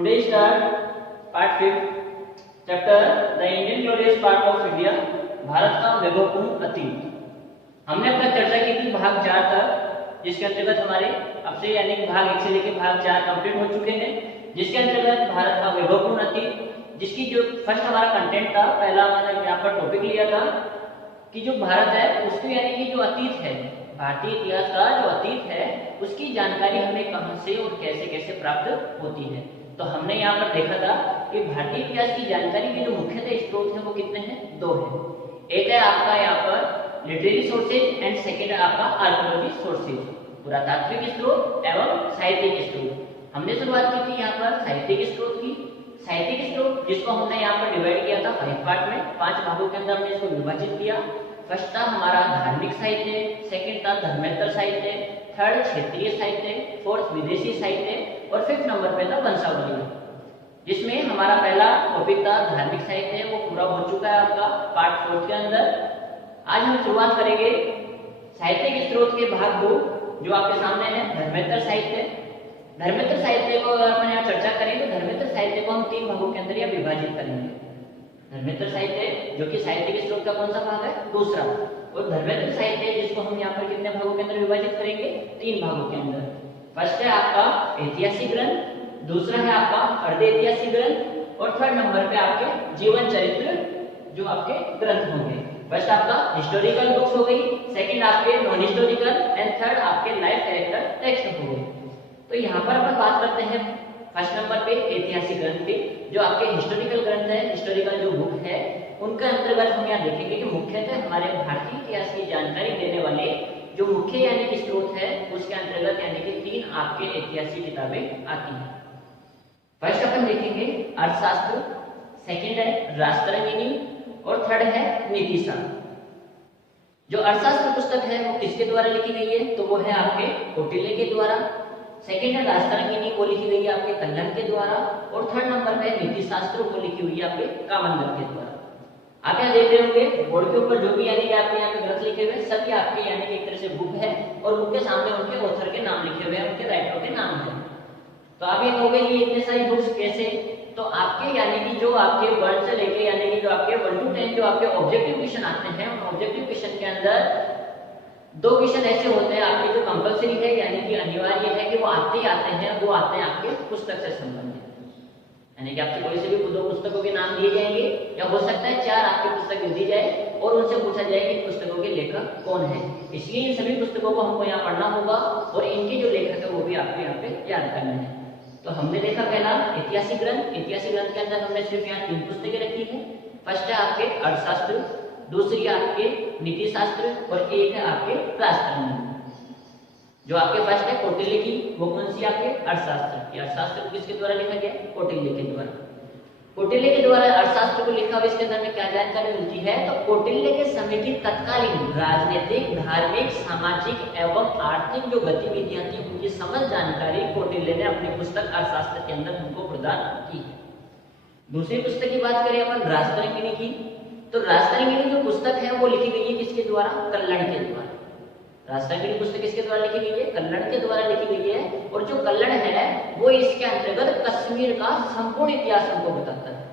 Today start part 5 chapter the Indian glorious part of India Bharat का वैभवपूर्ण अतीत। हमने अपना चर्चा की थी भाग 4 तक, जिसके अंतर्गत हमारे अब से यानी भाग 1 से लेकर भाग 4 कंप्लीट हो चुके हैं, जिसके अंतर्गत भारत का वैभवपूर्ण अतीत, जिसकी जो फर्स्ट हमारा कंटेंट था, पहला हमारा यहाँ पर टॉपिक लिया था कि जो भारत है उसके यानी कि जो अतीत है, भारतीय इतिहास का जो अतीत है उसकी जानकारी हमें कहां से और कैसे कैसे प्राप्त होती है। तो हमने यहाँ पर देखा था कि भारतीय इतिहास की जानकारी के जो मुख्यतः स्रोत है वो कितने हैं, दो हैं। एक है आपका यहाँ पर लिटरेरी सोर्सेज एंड सेकेंड है आपका आर्कियोलॉजी सोर्सेज, पुरातात्विक स्रोत एवं साहित्यिक स्रोत। हमने शुरुआत की थी यहाँ पर साहित्यिक स्रोत की। साहित्यिक स्रोत जिसको हमने यहाँ पर डिवाइड किया था 5 पार्ट में, 5 भागों के अंदर हमने इसको विभाजित किया। फर्स्ट था हमारा धार्मिक साहित्य, सेकंड था धर्मेतर साहित्य, थर्ड क्षेत्रीय साहित्य, फोर्थ विदेशी साहित्य और फिफ्थ नंबर पे था वंशावली, जिसमें हमारा पहला टॉपिक था धार्मिक साहित्य, वो पूरा हो चुका है आपका पार्ट 4 के अंदर। आज हम शुरुआत करेंगे साहित्यिक स्रोत के भाग 2, जो आपके सामने है धर्मेतर साहित्य। धर्मेतर साहित्य को अगर अपन यहाँ चर्चा करें तो धर्मेतर साहित्य को हम 3 भागों के अंदर यहाँ विभाजित करेंगे। धर्मेतर साहित्य जो कि साहित्यिक स्रोत का कौन सा भाग है, दूसरा, और धर्मेतर साहित्य जिसको हम यहाँ पर कितने भागों के अंदर विभाजित करेंगे, 3 भागों के अंदर। फर्स्ट है आपका ऐतिहासिक ग्रंथ, दूसरा है आपका अर्ध ऐतिहासिक ग्रंथ और थर्ड नंबर पे आपके जीवन चरित्र जो आपके ग्रंथ होंगे। फर्स्ट आपका हिस्टोरिकल बुक्स हो गई, सेकंड आपके नॉन हिस्टोरिकल एंड थर्ड आपके लाइफ कैरेक्टर टेक्स्ट हो गए। तो यहाँ पर अपन बात करते हैं फर्स्ट नंबर पे ऐतिहासिक ग्रंथ पे, जो आपके हिस्टोरिकल ग्रंथ है, हिस्टोरिकल जो बुक है, उनके अंतर्गत हम यहाँ देखेंगे कि मुख्यतः हमारे भारतीय इतिहास की जानकारी देने वाले जो मुख्य यानी कि स्रोत है उसके अंतर्गत यानी कि 3 आपके ऐतिहासिक किताबें आती हैं। फर्स्ट अपन देखेंगे अर्थशास्त्र, सेकंड है राष्ट्ररंगिनी और थर्ड है नीतिशास्त्र। जो अर्थशास्त्र पुस्तक है वो किसके द्वारा लिखी गई है, तो वो है आपके कौटिल्य के द्वारा। सेकेंड है राष्ट्ररंगिनी, वो लिखी गई है आपके कल्हण के द्वारा। और थर्ड नंबर पे नीति शास्त्र, वो लिखी हुई है आपके कामंदर के द्वारा। आप यहाँ देख रहे होंगे बोर्ड के ऊपर जो भी यानी कि आपके यहाँ पे ग्रंथ लिखे हुए हैं सभी आपके यानी कि एक तरह से बुक है और बुक के सामने उनके ऑथर के नाम लिखे हुए हैं, उनके राइटरों के नाम है। तो आप ये कहोगे ये इतने सारी बुक्स कैसे, तो आपके यानी कि जो आपके 1 से लेके यानी कि जो आपके 1 to 10 जो आपके ऑब्जेक्टिव क्वेश्चन आते हैं, उन ऑब्जेक्टिव क्वेश्चन के अंदर 2 क्वेश्चन ऐसे होते हैं आपके जो कंपलसरी है यानी कि अनिवार्य है कि वो आते ही आते हैं, वो आते हैं आपके पुस्तक से संबंधित, यानी कि आपसे कोई से भी 2 पुस्तकों के नाम दिए जाएंगे या हो सकता है 4 आपकी पुस्तक दी जाए और उनसे पूछा जाए कि इन पुस्तकों के लेखक कौन है। इसलिए इन सभी पुस्तकों को हमको यहाँ पढ़ना होगा और इनके जो लेखक है वो भी आपको यहाँ पे याद करना है। तो हमने देखा पहला ऐतिहासिक ग्रंथ। ऐतिहासिक ग्रंथ के अंदर हमने सिर्फ यहाँ 3 पुस्तकें रखी है। फर्स्ट है आपके अर्थशास्त्र, दूसरी आपके नीति शास्त्र और एक है आपके राष्ट्ररंगिनी। जो आपके फर्स्ट है कौटिल्य की, वो कौन सी आपके अर्थशास्त्र। अर्थशास्त्र को किसके द्वारा लिखा गया, कौटिल्य के द्वारा। कौटिल्य के द्वारा अर्थशास्त्र को लिखा हुआ, इसके अंदर में क्या जानकारी मिलती है, तो कौटिल्य के समय की तत्कालीन राजनीतिक, धार्मिक, सामाजिक एवं आर्थिक जो गतिविधियां थी उनकी समझ जानकारी कौटिल्य ने अपनी पुस्तक अर्थशास्त्र के अंदर हमको प्रदान की। दूसरी पुस्तक की बात करें अपन राष्ट्ररंगिनी की, तो राष्ट्ररंगिनी जो पुस्तक है वो लिखी गई है किसके द्वारा, कल्हण के द्वारा। राष्ट्ररंगिनी पुस्तक किसके द्वारा लिखी गई है, कल्हण के द्वारा लिखी गई है। और जो कल्हण है वो इसके अंतर्गत कश्मीर का संपूर्ण इतिहास हमको बताता है।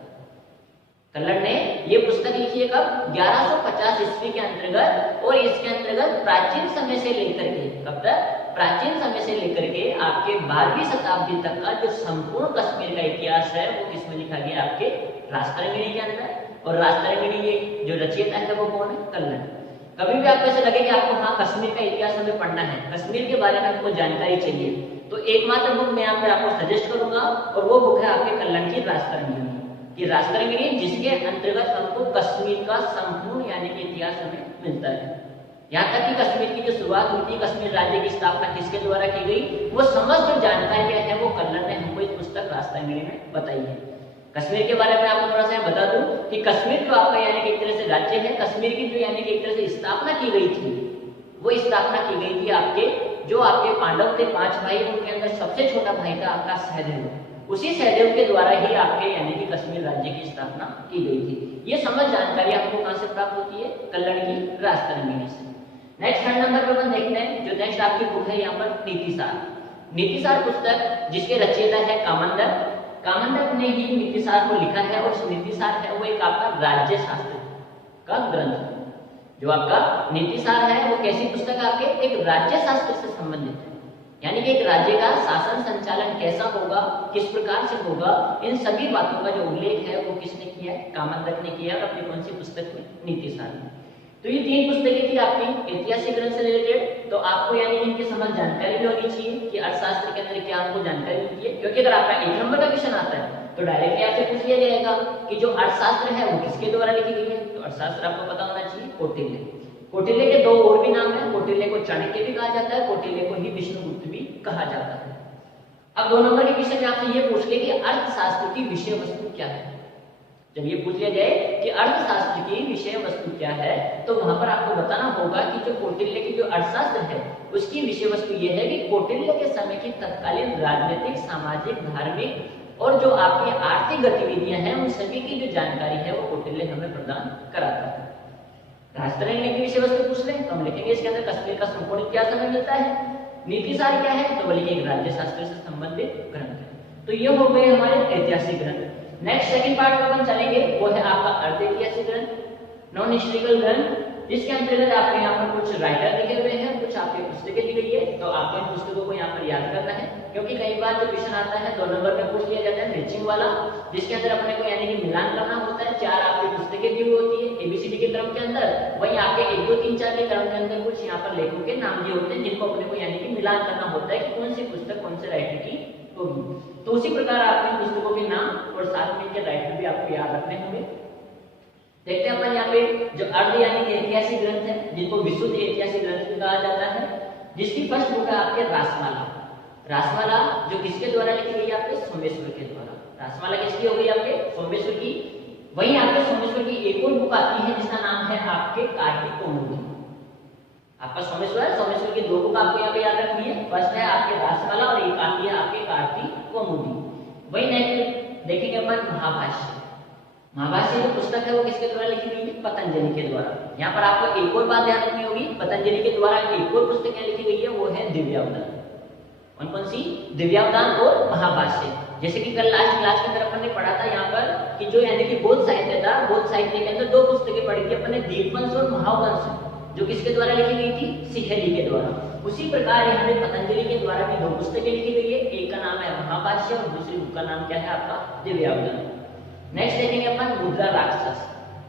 कल्हण ने ये पुस्तक लिखी है कब, 1150 ईस्वी के अंतर्गत, और इसके अंतर्गत प्राचीन समय से लेकर के कब तक, प्राचीन समय से लेकर के आपके 12वीं शताब्दी तक का जो संपूर्ण कश्मीर का इतिहास है वो किसमें लिखा गया, आपके राष्ट्ररंगिनी के अंदर। और राष्ट्ररंगिनी ये जो रचयिता है वो कौन है, कल्हण। कभी भी आपको ऐसा लगे कि आपको हाँ कश्मीर का इतिहास हमें पढ़ना है, कश्मीर के बारे में आपको जानकारी चाहिए, तो एकमात्र बुक मैं यहाँ पर आपको सजेस्ट करूंगा और वो बुक है आपके कल्हण की राष्ट्ररंगिनी। ये राष्ट्ररंगिनी जिसके अंतर्गत हमको कश्मीर का संपूर्ण यानी कि इतिहास हमें मिलता है। यहाँ तक कि कश्मीर की जो शुरुआत हुई थी, कश्मीर राज्य की स्थापना किसके द्वारा की गई, वो समस्त जो जानकारियां है वो कल्हण ने हमको इस पुस्तक राष्ट्ररंगिनी में बताई है। कश्मीर के बारे में आपको थोड़ा सा बता दूं कि कश्मीर जो आपका यानी कि एक तरह से राज्य है, कश्मीर की जो यानी कि एक तरह से स्थापना की गई थी, वो स्थापना की गई थी आपके जो आपके पांडव थे 5 भाई, उनके अंदर सबसे छोटा भाई था आपका सहदेव। उसी सहदेव के द्वारा ही आपके यानी कि कश्मीर राज्य की स्थापना की गई थी। ये समझ जानकारी आपको कहां से प्राप्त होती है, कल्हण की राष्ट्ररंगिनी से। नेक्स्ट थर्ड नंबर पर अपन देखते हैं, जो नेक्स्ट आपकी बुक है यहाँ पर नीतिशास्त्र। नीतिशास्त्र पुस्तक जिसके रचयिता है कामंदर। कामंडक ने ही नीतिसार को लिखा है और नीतिसार है वो एक आपका राज्य शास्त्र का ग्रंथ है। जो आपका नीतिसार है वो कैसी पुस्तक है? आपके एक राज्य शास्त्र से संबंधित है, यानी कि एक राज्य का शासन संचालन कैसा होगा, किस प्रकार से होगा, इन सभी बातों का जो उल्लेख है वो किसने किया है? कामंडक ने किया है अपनी कौन सी पुस्तक में? नीतिसार में। तो ये 3 पुस्तकें थी आपकी ऐतिहासिक ग्रंथ से रिलेटेड। तो आपको यानी इनकी समझ जानकारी भी होनी चाहिए कि अर्थशास्त्र के अंदर क्या हमको जानकारी मिलती है, क्योंकि अगर आपका 1 नंबर का क्वेश्चन आता है तो डायरेक्टली आपसे पूछ लिया जाएगा कि जो अर्थशास्त्र है वो किसके द्वारा लिखी गई है। तो अर्थशास्त्र आपको पता होना चाहिए कौटिल्य। कौटिल्य के 2 और भी नाम है, कौटिल्य को चाणक्य भी कहा जाता है, कौटिल्य को ही विष्णुगुप्त भी कहा जाता है। अब 2 नंबर के क्वेश्चन में आपसे ये पूछ ले कि अर्थशास्त्र की विषय वस्तु क्या है। जब ये पूछ लिया जाए कि अर्थशास्त्र की विषय वस्तु क्या है तो वहां पर आपको बताना होगा कि जो कौटिल्य की जो अर्थशास्त्र है उसकी विषय वस्तु ये है कि कौटिल्य के समय की तत्कालीन राजनीतिक, सामाजिक, धार्मिक और जो आपकी आर्थिक गतिविधियां हैं उन सभी की जो जानकारी है वो कौटिल्य हमें प्रदान कराता है। राष्ट्रनीति की विषय वस्तु पूछ लें तो हम लिखेंगे इसके अंदर कश्मीर का संपूर्ण इतिहास हमें मिलता है। नीतिसार क्या है तो बोलिए एक राज्य शास्त्र से संबंधित ग्रंथ है। तो ये हो गए हमारे ऐतिहासिक ग्रंथ। नेक्स्ट सेकंड पार्ट में हम चलेंगे वो है आपका अर्ध ऐतिहासिक ग्रंथ, नॉन हिस्टोरिकल ग्रंथ, जिसके अंतर्गत आपके यहाँ पर कुछ राइटर लिखे हुए हैं, कुछ आपकी पुस्तकें दी गई है। तो आपको इन पुस्तकों को यहाँ पर याद करना है, क्योंकि कई बार जो क्वेश्चन आता है 2 नंबर में पूछ लिया जाता है मैचिंग वाला, जिसके अंदर अपने को यानी कि मिलान करना होता है। 4 आपकी पुस्तकें दी हुई होती है एबीसीडी के क्रम के अंदर, वहीं आपके 1 2 3 4 के क्रम के अंदर कुछ यहाँ पर लेखकों के नाम दिए होते हैं जिनको अपने को यानी कि मिलान करना होता है कि कौन सी पुस्तक कौन से राइटर की होगी। तो उसी प्रकार आपके पुस्तकों के नाम और साथ में इनके राइटर भी आपको याद रखने होंगे। देखते हैं अपन यहाँ पे जो अर्ध यानी कि ऐतिहासिक ग्रंथ है जिनको विशुद्ध ऐतिहासिक ग्रंथ भी कहा जाता है, जिसकी फर्स्ट बुक है आपके रासमाला। रासमाला जो किसके द्वारा लिखी गई है? आपके सोमेश्वर के द्वारा। रासमाला किसकी हो गई? आपके सोमेश्वर की। वहीं आपके सोमेश्वर की एक और बुक आती है जिसका नाम है आपके कार्तिक कौमुदी। आपका सोमेश्वर की 2 बुक आपको यहाँ पे याद रखनी है। फर्स्ट है आपके रासमाला और एक आती है आपके कार्तिक कौमुदी। वही नेक्स्ट देखेंगे अपन महाभाष्य। महाभाष्य जो पुस्तक है वो किसके द्वारा लिखी गई है? पतंजलि के द्वारा। यहाँ पर आपको एक और बात ध्यान रखनी होगी, पतंजलि के द्वारा एक और पुस्तक लिखी गई है वो है दिव्यावदान। कौन सी? दिव्यावदान और महाभाष्य। जैसे कि कल लास्ट क्लास की तरफ हमने पढ़ा था यहाँ पर कि जो यानी कि बौद्ध साहित्य था, बौद्ध साहित्य के अंदर 2 पुस्तकें पढ़ी थी अपने, दीपवंश और महावंश, जो किसके द्वारा लिखी गई थी? सिहेली के द्वारा। उसी प्रकार यहाँ पे पतंजलि के द्वारा भी 2 पुस्तकें लिखी गई है, एक का नाम है महाभाष्य और दूसरी बुक का नाम क्या है? आपका दिव्यावदान। नेक्स्ट देखेंगे अपन मुद्रा राक्षस।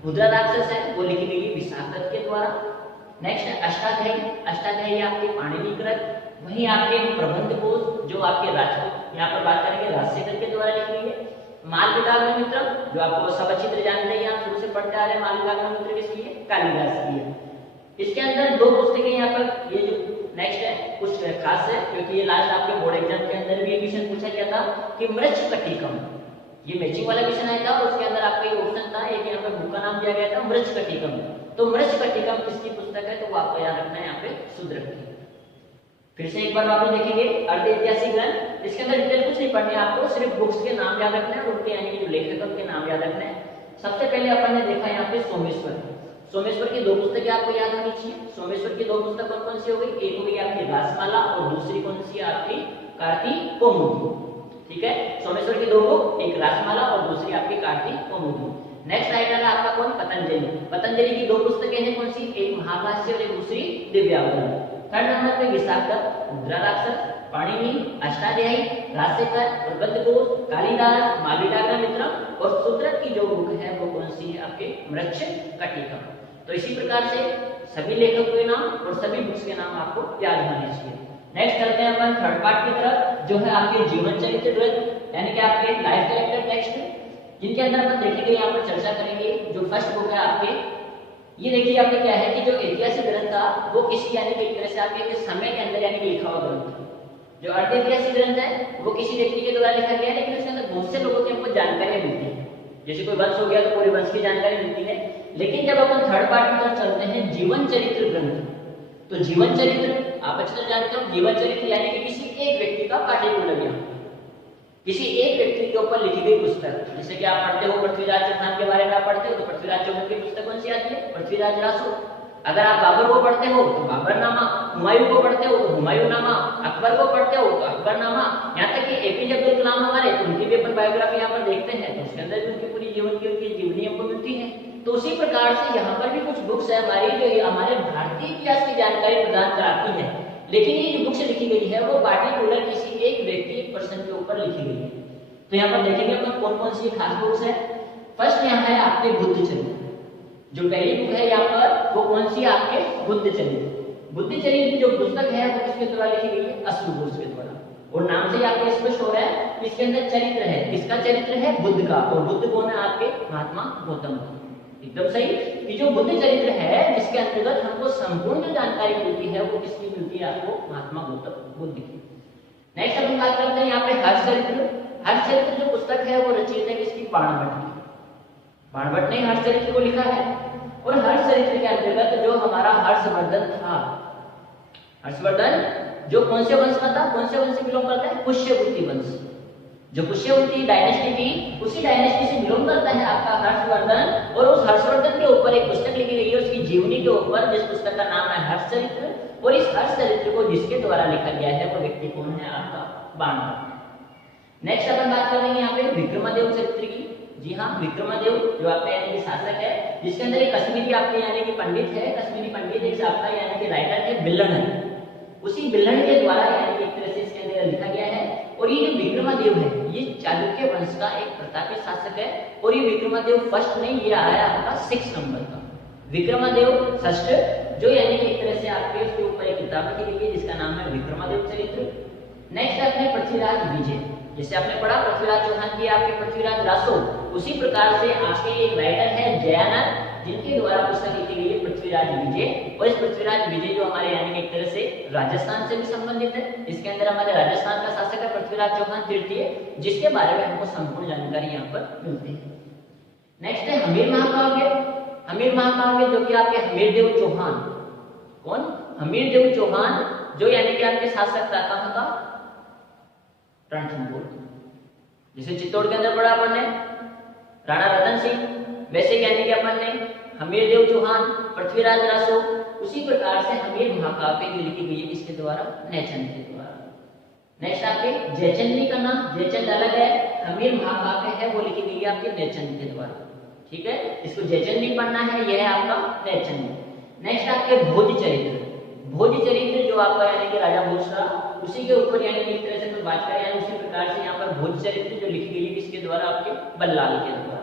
मुद्रा राक्षस है वो लिखी गई है विशाखदत्त के द्वारा। नेक्स्ट है अष्टाध्यायी। अष्टाध्यायी आपके पाणिनिकृत। वहीं आपके प्रबंध कोश जो आपके राजपूत, यहाँ पर बात करेंगे राजशेखर के द्वारा लिखी गई है। मालविकाग्नि मित्र जो आपको सब अच्छी तरह जानते हैं, आप शुरू से पढ़ते आ रहे हैं, मालविकाग्नि मित्र किसकी है? कालिदास की है। इसके अंदर 2 पुस्तकें यहाँ पर, ये जो नेक्स्ट है कुछ खास है क्योंकि ये लास्ट आपके बोर्ड एग्जाम के अंदर भी क्वेश्चन पूछा गया था कि मृच्छकटिकम, ये मैचिंग वाला क्वेश्चन आया था और उसके अंदर आपका एक ऑप्शन था, एक यहाँ पे बुक का नाम दिया गया था मृच्छकटिकम। तो मृच्छकटिकम किसकी पुस्तक है? तो वो आपको याद रखना है, यहाँ पे शुद्ध रखिए। फिर से एक बार वापस देखेंगे अर्ध ऐतिहासिक ग्रंथ। इसके अंदर डिटेल कुछ नहीं पढ़नी है आपको, सिर्फ बुक्स के नाम याद रखना है और उनके यानी कि जो लेखक है उनके नाम याद रखना है। सबसे पहले अपन ने देखा यहाँ पे सोमेश्वर। सोमेश्वर की 2 पुस्तकें आपको याद होनी चाहिए। सोमेश्वर की 2 पुस्तक कौन सी हो गई? एक हो गई आपकी रासमाला और दूसरी कौन सी है? आपकी कार्तिक कौमुदी। ठीक है, सोमेश्वर की 2 बुक, एक रासमाला और दूसरी आपकी कार्तिक कौमुदी। नेक्स्ट राइटर है आपका कौन? पतंजलि। पतंजलि की 2 पुस्तकें हैं कौन सी? एक महाभाष्य और एक दूसरी दिव्यावदान। थर्ड नंबर पे विशाखदत्त, मुद्रा राक्षस, पाणिनि, अष्टाध्यायी, राजशेखर, प्रबंध कोश, कालिदास, मालविकाग्नि मित्र और शूद्रक की जो बुक है वो कौन सी है? आपके मृच्छकटिकम। तो इसी प्रकार से सभी लेखकों के नाम और सभी बुक्स के नाम आपको याद होने चाहिए। नेक्स्ट चलते हैं अपन थर्ड पार्ट की तरफ, जो है आपके जीवन चरित्र ग्रंथ, यानी कि आपके लाइफ कैरेक्टर टेक्स्ट, जिनके अंदर अपन देखेंगे, यहाँ पर चर्चा करेंगे। जो फर्स्ट बुक है आपके, ये देखिए आपके क्या है कि जो ऐतिहासिक ग्रंथ था वो किसी यानी कि एक तरह से आपके समय के अंदर यानी कि लिखा हुआ ग्रंथ था। जो अर्ध ऐतिहासिक ग्रंथ है वो किसी व्यक्ति के द्वारा लिखा गया है, लेकिन उसके अंदर बहुत से लोगों की हमको जानकारियां मिलती है। जैसे कोई वंश हो गया तो पूरे वंश की जानकारी मिलती है। लेकिन जब अपन थर्ड पार्ट की तरफ चलते हैं, जीवन चरित्र ग्रंथ, तो जीवन चरित्र आप अच्छी तरह जानते हो, जीवन चरित्र यानी कि किसी एक व्यक्ति का पार्टिकुलर, किसी एक व्यक्ति के ऊपर लिखी गई पुस्तक। जैसे कि आप पढ़ते हो पृथ्वीराज चौहान के बारे में आप पढ़ते हो तो पृथ्वीराज चौहान की पुस्तक कौन सी आती है? पृथ्वीराज रासो। अगर आप बाबर को पढ़ते हो तो बाबरनामा, हुमायूं को पढ़ते हो तो हुमायूंनामा, अकबर को पढ़ते हो तो अकबरनामा, यहाँ तक कि एपीजे अब्दुल कलाम हमारे, तो उनकी भी अपन बायोग्राफी उसके अंदर भी उनकी पूरी जीवन की उनकी जीवनी हमको मिलती है। तो उसी प्रकार से यहाँ पर भी कुछ बुक्स है हमारी जो हमारे भारतीय इतिहास की जानकारी प्रदान कराती है, लेकिन ये जो बुक्स लिखी गई है वो पार्टिकुलर किसी एक व्यक्ति एक पर्सन के ऊपर लिखी गई है। तो यहाँ पर देखेंगे अपन कौन कौन सी खास बुक्स है। फर्स्ट यहाँ है आपके बुद्ध चरित्र। जो पहली बुक है यहाँ पर वो कौन सी आपके बुद्ध चरित्र। बुद्ध चरित्र जो पुस्तक है वो किसके द्वारा लिखी गई है, अश्रु घोष के द्वारा। और नाम से आपको स्पष्ट हो रहा है इसके अंदर चरित्र है, किसका चरित्र है, बुद्ध का। और बुद्ध कौन है, आपके महात्मा गौतम। एकदम सही कि जो बुद्ध चरित्र है जिसके अंतर्गत हमको संपूर्ण जो जानकारी मिलती है वो किसकी मिलती है, आपको महात्मा गौतम बुद्ध की। नेक्स्ट अपन बात करते हैं यहाँ पे हर्ष चरित्र। हर्ष चरित्र जो पुस्तक है वो रचित है किसकी, बाणभट्ट की। बाणभट्ट ने हर्ष चरित्र को लिखा है। और हर्ष चरित्र के अंतर्गत जो हमारा हर्षवर्धन था, हर्षवर्धन जो कौन से वंश का था, कौन से वंश से बिलोंग करता है, पुष्यवृत्ति वंश। जो पुष्यवृत्ति डायनेस्टी थी उसी डायनेस्टी से बिलोंग करता है आपका हर्षवर्धन। और उस हर्षवर्धन के ऊपर एक पुस्तक लिखी गई है उसकी जीवनी के ऊपर, जिस पुस्तक का नाम है हर्ष चरित्र। और इस हर्ष चरित्र को जिसके द्वारा लिखा गया है वो व्यक्ति कौन है, आपका बाणभट्ट। नेक्स्ट अपन बात करेंगे यहाँ पे विक्रमादेव चरित्र की। जी हाँ, विक्रमादेव जो आपका यानी कि शासक है, जिसके अंदर एक कश्मीरी आपके यानी कि पंडित है, कश्मीरी पंडित एक आपका यानी कि राइटर है बिल्हण है। उसी बिल्हण के द्वारा यानी कि एक तरह से इसके अंदर लिखा गया है। और ये जो विक्रमादेव है ये चालुक्य वंश का एक प्रतापी शासक है। और ये विक्रमादेव फर्स्ट नहीं, ये आया आपका 6 नंबर का। विक्रमादेव षष्ठ जो यानी कि एक तरह से आपके उसके ऊपर एक किताब लिखी गई है जिसका नाम है विक्रमादेव चरित्र। नेक्स्ट अपने पृथ्वीराज विजय, जैसे आपने पढ़ा पृथ्वीराज चौहान की आपके पृथ्वीराज रासो, उसी प्रकार से आपके एक राइटर है जयानंद जिनके द्वारा पुस्तक लिखी गई है पृथ्वीराज विजय। और इस पृथ्वीराज विजय जो हमारे यानी कि एक तरह से राजस्थान से भी संबंधित है। इसके अंदर हमारे राजस्थान का शासक है पृथ्वीराज चौहान तृतीय, जिसके बारे में हमको संपूर्ण जानकारी यहाँ पर मिलती है। नेक्स्ट है हमीर महाकाव्य। हमीर महाकाव्य जो कि आपके हमीरदेव चौहान, कौन, हमीरदेव चौहान जो यानी कि आपके शासक था कहाँ का, रणथंभौर। जिसे चित्तौड़ के अंदर पढ़ा अपन ने राणा रतन सिंह, वैसे यानी कि अपन ने हमीरदेव चौहान, पृथ्वीराज रासो। उसी प्रकार से हमीर महाकाव्य जो लिखी गई है किसके द्वारा, नैचंद के द्वारा। नेक्स्ट आपके जयचंदी का नाम, जयचंद अलग है, हमीर महाकाव्य है वो लिखी गई है आपके नैचंद के द्वारा। ठीक है, इसको जयचंदी पढ़ना है, यह है आपका नैचंद। नेक्स्ट आपके भोज चरित्र। भोज चरित्र जो आपका यानी कि राजा भोज था उसी के ऊपर यानी कि एक तरह से बात करें यानी उसी प्रकार से यहाँ पर भोज चरित्र जो लिखी गई है किसके द्वारा, आपके बल्लाल के द्वारा।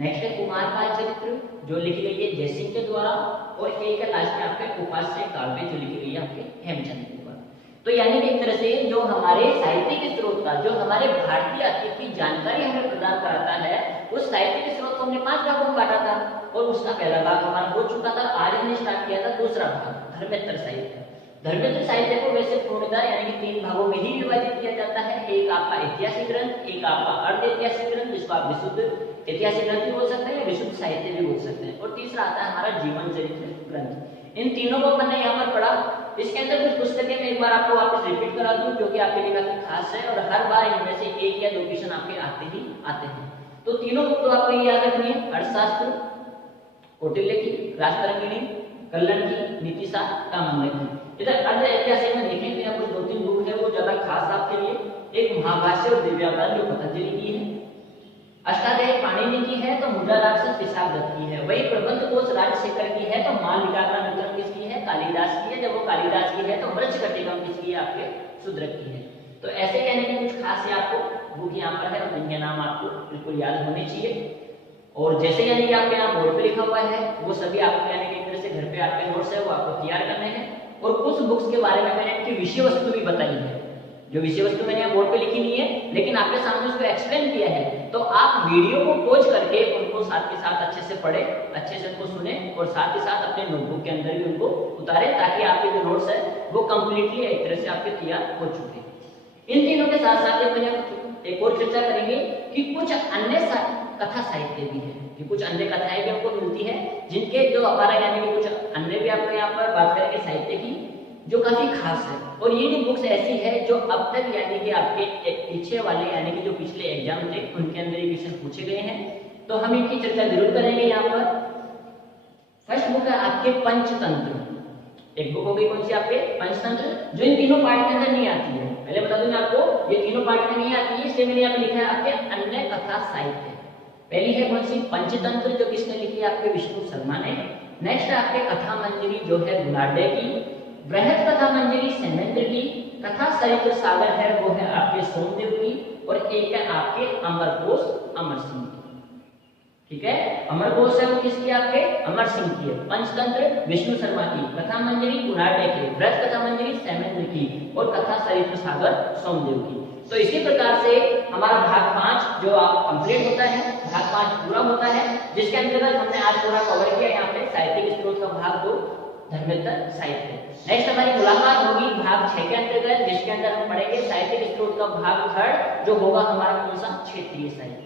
नेक्स्ट है कुमारपाल चरित्र जो लिखी गई है जयसिंह के द्वारा। और एक लास्ट में आपके उपास्य काव्य जो लिखी गई है आपके हेमचंद के द्वारा। तो यानी कि एक तरह से जो हमारे साहित्य के स्रोत का, जो हमारे भारतीय अतीत की जानकारी हमें प्रदान कराता है, उस साहित्य के स्रोत को हमने 5 भागों में बांटा था। और उसका पहला भाग हमारा हो चुका था, आज हमने स्टार्ट किया था दूसरा भाग धर्मेंद्र साहित्य। धर्मेंद्र साहित्य को वैसे पूर्णतः यानी कि 3 भागों में ही विभाजित किया जाता है। एक आपका ऐतिहासिक ग्रंथ, एक आपका अर्ध ऐतिहासिक ग्रंथ जिसको आप विशुद्ध ऐतिहासिक ग्रंथ भी बोल सकते हैं या विशुद्ध साहित्य भी बोल सकते हैं, और तीसरा आता है हमारा जीवन चरित्र ग्रंथ। इन तीनों को मैंने यहाँ पर पढ़ा। इसके अंदर कुछ पुस्तकें मैं एक बार आपको वापस रिपीट करा दूं क्योंकि आपके लिए काफी खास है और हर बार इनमें से 1 या 2 क्वेश्चन आपके आते ही आते हैं। तो तीनों बुक तो आपको ये याद रखनी है, अर्थशास्त्र कौटिल्य की, राजतरंगिणी कल्लन की, नीतिशास्त्र कामांगल की। इधर अर्ध ऐतिहासिक में देखें तो कुछ 2-3 बुक है वो ज्यादा खास आपके लिए। एक महाभाष्य और दिव्यावतार जो पतंजलि की है, अष्टाध्यायी पाणिनि की है तो मुद्रा राक्षस पिशाच की है, वही प्रबंध कोश राजशेखर की है तो मालविका मित्रम किसकी है, कालिदास की है। जब वो कालिदास की है तो वृक्षकटिकम किसकी है, आपके शूद्रक की है। तो ऐसे कहने के कुछ खास है आपको बुक यहाँ पर है और इनके नाम आपको बिल्कुल याद होने चाहिए। और जैसे यानी कि आपके यहाँ बोर्ड पे लिखा हुआ है वो सभी आपको यानी कि एक तरह से घर पे आपके नोट्स है वो आपको तैयार करने हैं। और कुछ बुक्स के बारे में मैंने इनकी विषय वस्तु भी बताई है, जो विषय वस्तु मैंने यहाँ बोर्ड पे लिखी नहीं है लेकिन आपके सामने उसको एक्सप्लेन किया है। तो आप वीडियो को पॉज करके उनको साथ के साथ अच्छे से पढ़े, अच्छे से उनको सुने और साथ ही साथ अपने नोटबुक के अंदर भी उनको उतारे ताकि आपके जो नोट्स है वो कंप्लीटली एक तरह से आपके तैयार हो चुके। इन तीनों के साथ साथ अपने एक और चर्चा करेंगे कि कुछ अन्य कथा साहित्य भी है, कि कुछ अन्य कथाएं भी हमको मिलती है जिनके जो हमारा यानी कि कुछ अन्य भी आपको यहाँ पर बात करेंगे साहित्य की जो काफी खास है। और ये जो बुक्स ऐसी है जो अब तक यानी कि आपके पीछे वाले यानी कि जो पिछले एग्जाम थे उनके अंदर ये क्वेश्चन पूछे गए हैं, तो हम इनकी चर्चा जरूर करेंगे यहाँ पर। फर्स्ट बुक है आपके पंचतंत्र। एक बुक हो गई कौन सी, आपके पंचतंत्र, जो इन तीनों पार्ट के अंदर नहीं आती है। पहले बता दूं आपको ये तीनों पार्ट में नहीं आती है, इसलिए मैंने यहाँ पे लिखा है आपके अन्य तथा साहित्य। पहली है कौन सी, पंचतंत्र, जो किसने लिखी है, आपके विष्णु शर्मा ने। नेक्स्ट है आपके कथा मंजरी जो है गुलाडे की, बृहद कथा मंजरी सेमेंद्र की, कथा सरित्र सागर है वो है आपके सोमदेव की, और एक है आपके अमरकोश अमर सिंह की। ठीक है, अमरकोश है वो किसकी, आपके अमर सिंह की है। पंचतंत्र विष्णु शर्मा की, कथा मंजरी गुलाडे की, बृहद कथा मंजरी सेमेंद्र की, और कथा सरित्र सागर सोमदेव की। तो इसी प्रकार से हमारा भाग 5 जो आप कंप्लीट होता है, भाग 5 पूरा होता है, जिसके अंतर्गत हमने आज पूरा कवर किया यहाँ पे साहित्यिक स्रोत का भाग 2 धर्मेंद्र साहित्य। नेक्स्ट हमारी मुलाकात होगी भाग 6 के अंतर्गत, जिसके अंदर हम पढ़ेंगे साहित्यिक स्रोत का भाग 3 जो होगा हमारा कौन सा, क्षेत्रीय साहित्य।